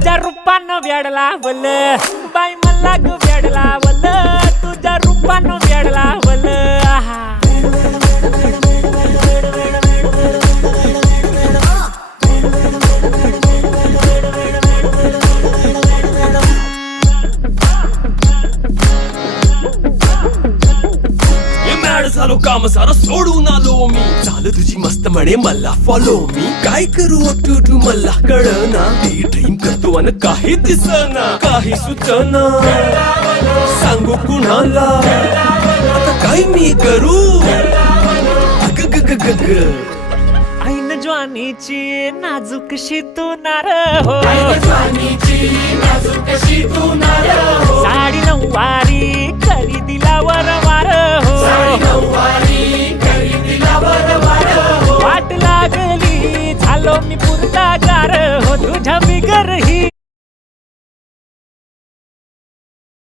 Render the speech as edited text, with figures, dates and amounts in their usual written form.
तुझ्या रूपानं वेडला वल बाई मला ग वेडला वल तुझ्या रूपानं वेडला वल आहा झालो काम सारा सोडून आलो मी झालं तुझी मस्त म्हणे मला फॉलो मी काय करू टू मला कळना ते ड्रीम करतो आणि काही दिसना काही सुचना सांगू कुणाला आता काय मी करू ऐन ज्वानीची नाजूकशी तू नार हो साडी नऊवारी खरेदीला वरवार हो वाट लागली झालो मी पुरता गार हो तुझ्या बिगर ही